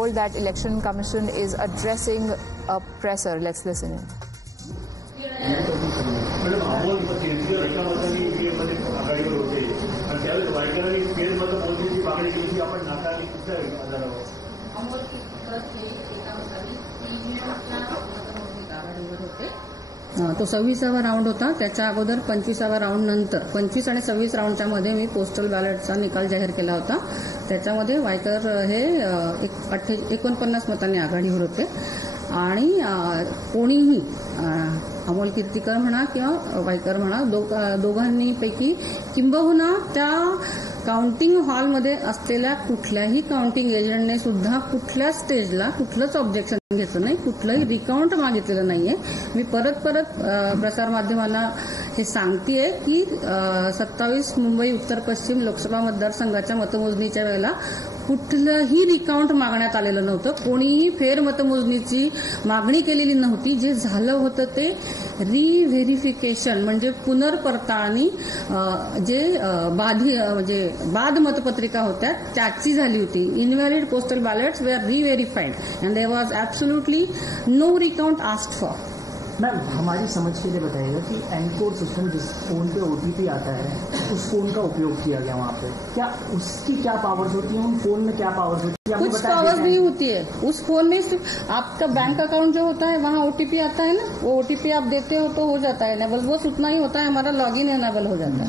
told that Election Commission is addressing a presser. Let's listen in. तो 26वा round होता. त्याच्या अगोदर 25वा राऊंड नंतर 25 आणि 26 राऊंडच्या मध्ये मी पोस्टल बॅलेटचा निकाल जाहीर केला होता. त्याच्यामध्ये वायकर हे 49 मतांनी आघाडीवर होते आणि कोणीही अमोल कीर्तीकर म्हणा किंवा वायकर म्हणा दोघांनी पैकी किंबहुना त्या काउंटिंग हॉलमध्ये असलेल्या कुठल्याही काउंटिंग एजंटने सुद्धा कुठल्या स्टेजला कुठलंच ऑब्जेक्शन घेतलं नाही, कुठलंही रिकाउंट मागितलेलं नाहीये. मी परत प्रसारमाध्यमाला हे सांगतेय की 27 मुंबई उत्तर पश्चिम लोकसभा मतदारसंघाच्या मतमोजणीच्या वेळेला कुठलंही रिकाउंट मागण्यात आलेलं नव्हतं. कोणीही फेरमतमोजणीची मागणी केलेली नव्हती. जे झालं होतं ते रिव्हेरिफिकेशन म्हणजे पुनर्पडताळणी जे म्हणजे बाद मतपत्रिका होत्या त्याची झाली होती. Invalid postal ballots were reverified and there was absolutely no recount asked for. Ma'am हमारी समझ के लिए बताइएगा कि एनकोड सिस्टम जिस फोन पे ओटीपी आता है उस फोन का उपयोग किया गया वहाँ पे, क्या उसकी क्या पावर्स होती हैं, उन फोन में क्या पावर्स होती है? कुछ पावर्स नहीं होती है उस फोन में. सिर्फ आपका बैंक अकाउंट जो होता है वहाँ ओटीपी आता है ना, वो ओटीपी आप देते हो तो हो जाता है एनेबल. बस उतना ही होता है, हमारा लॉगिन एनेबल हो जाता है,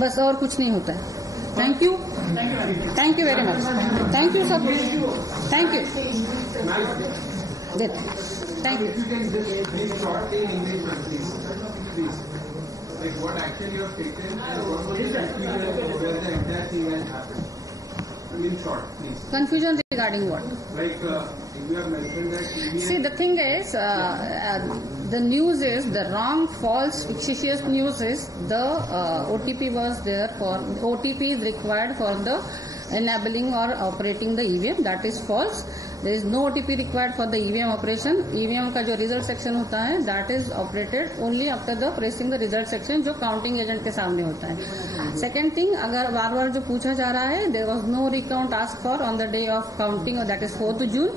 बस और कुछ नहीं होता है. Thank you very much. Thank you sir. Thank you. Thank you. If you can just make short in English, please. Like what action you have taken and what was the confusion where the entire thing has happened. In short, please. Confusion regarding what? Like you have mentioned that. See, the thing is, the news is the wrong, false, fictitious news is the OTP was there for OTP is required for the enabling or operating the EVM. That is false. There is no OTP required for the EVM operation. EVM का जो result section होता है that is operated only after the pressing the result section जो counting agent के सामने होता है. Second thing, अगर बार बार जो पूछा जा रहा है there was no recount asked for on the day of counting, or that is 4th June.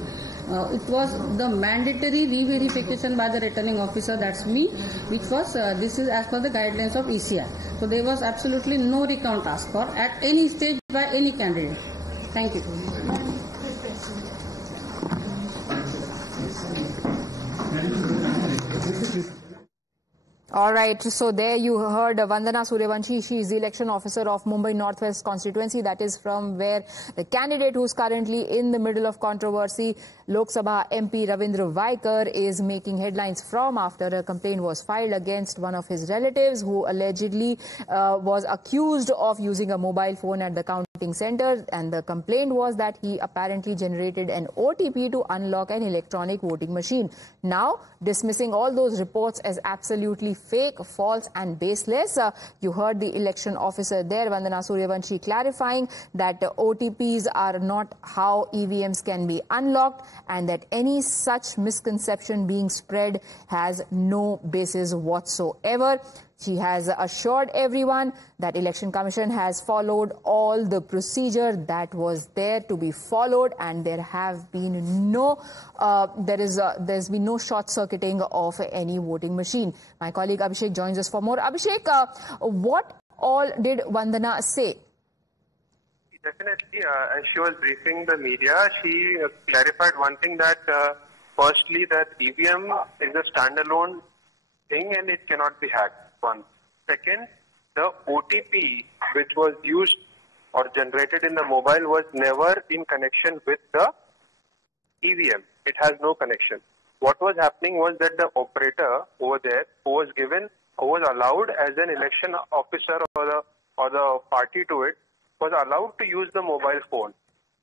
It was the mandatory re-verification by the returning officer, that's me, which was this is as per the guidelines of ECI. So there was absolutely no recount asked for at any stage by any candidate. Thank you. All right, so there you heard Vandana Suryavanshi. She is the election officer of Mumbai Northwest constituency. That is from where the candidate who is currently in the middle of controversy, Lok Sabha MP Ravindra Vaikar, is making headlines from after a complaint was filed against one of his relatives who allegedly was accused of using a mobile phone at the counting center, and the complaint was that he apparently generated an OTP to unlock an electronic voting machine. Now, dismissing all those reports as absolutely fake, false and baseless. You heard the election officer there, Vandana Suryavanshi, clarifying that OTPs are not how EVMs can be unlocked, and that any such misconception being spread has no basis whatsoever. She has assured everyone that Election Commission has followed all the procedure that was there to be followed, and there have been no, there's been no short-circuiting of any voting machine. My colleague Abhishek joins us for more. Abhishek, what all did Vandana say? Definitely, as she was briefing the media, she clarified one thing, that firstly that EVM is a standalone thing and it cannot be hacked. One. Second, the OTP which was used or generated in the mobile was never in connection with the EVM. It has no connection. What was happening was that the operator over there who was allowed as an election officer or the party to it, was allowed to use the mobile phone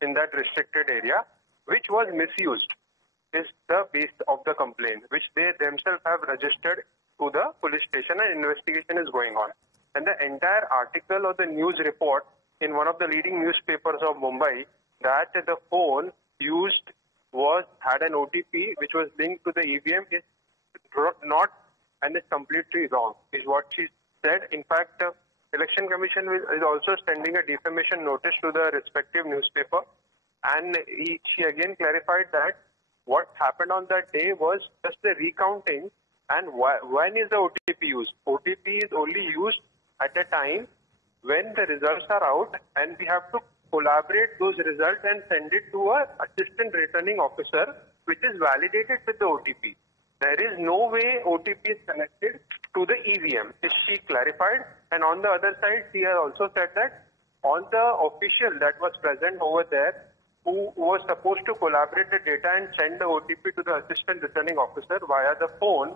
in that restricted area, which was misused, is the base of the complaint, which they themselves have registered to the police station, and investigation is going on. And the entire article or the news report in one of the leading newspapers of Mumbai, that the phone used had an OTP which was linked to the EVM, is not, and is completely wrong, is what she said. In fact, the Election Commission is also sending a defamation notice to the respective newspaper And she again clarified that what happened on that day was just a recounting. And when is the OTP used? OTP is only used at a time when the results are out, and we have to collaborate those results and send it to an assistant returning officer, which is validated with the OTP. There is no way OTP is connected to the EVM. This she clarified. And on the other side, she has also said that on the official that was present over there, who was supposed to collaborate the data and send the OTP to the assistant returning officer via the phone,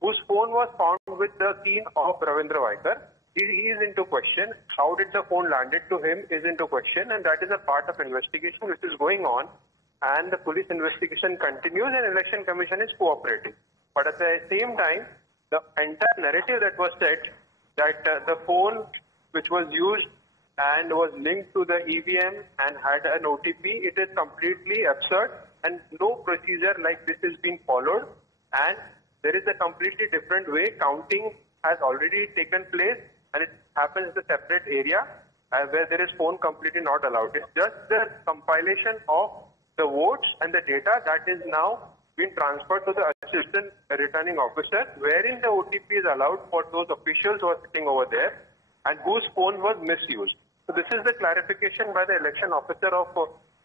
whose phone was found with the key of Ravindra Vaikar, he is into question. How did the phone landed to him is into question, and that is a part of investigation which is going on, and the police investigation continues and Election Commission is cooperating. But at the same time, the entire narrative that was set that the phone which was used and was linked to the EVM and had an OTP, it is completely absurd, and no procedure like this is being followed, and there is a completely different way. Counting has already taken place, and it happens in a separate area where there is phone completely not allowed. It's just the compilation of the votes and the data that is now being transferred to the assistant returning officer, wherein the OTP is allowed for those officials who are sitting over there and whose phone was misused. So this is the clarification by the election officer of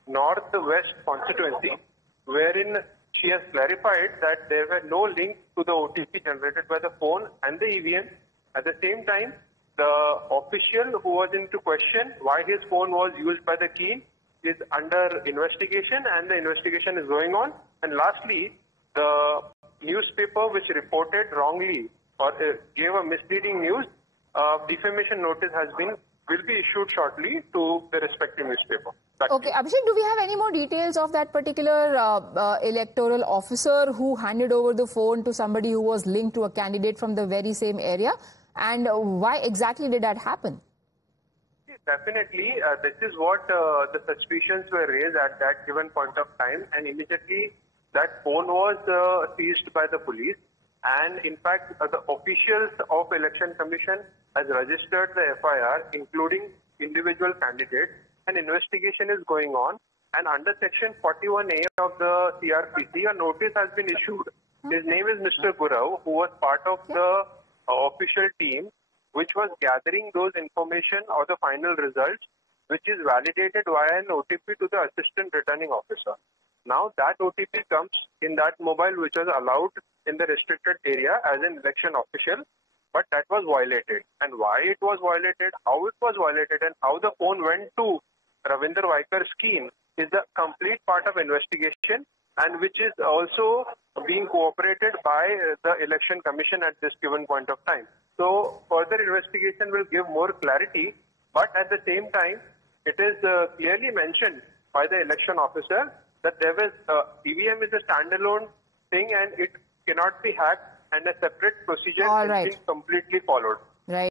Northwest constituency, wherein she has clarified that there were no link to the OTP generated by the phone and the EVM. At the same time, the official who was into question why his phone was used by the key is under investigation, and the investigation is going on. And lastly, the newspaper which reported wrongly or gave a misleading news, defamation notice will be issued shortly to the respective newspaper. Okay, Abhishek, do we have any more details of that particular electoral officer who handed over the phone to somebody who was linked to a candidate from the very same area? And why exactly did that happen? Definitely, this is what the suspicions were raised at that given point of time, and immediately that phone was seized by the police. And in fact, the officials of Election Commission has registered the FIR, including individual candidates, and investigation is going on. And under Section 41A of the CRPC, a notice has been issued. His name is Mr. Gurav, who was part of the official team which was gathering those information or the final results, which is validated via an OTP to the assistant returning officer. Now that OTP comes in that mobile which was allowed in the restricted area as an election official, but that was violated. And why it was violated, how it was violated, and how the phone went to Ravindra Vaikar's scheme is a complete part of investigation, and which is also being cooperated by the Election Commission at this given point of time. So further investigation will give more clarity, but at the same time, it is clearly mentioned by the election officer that there was EVM is a standalone thing and it cannot be hacked, and a separate procedure is being completely followed. Right.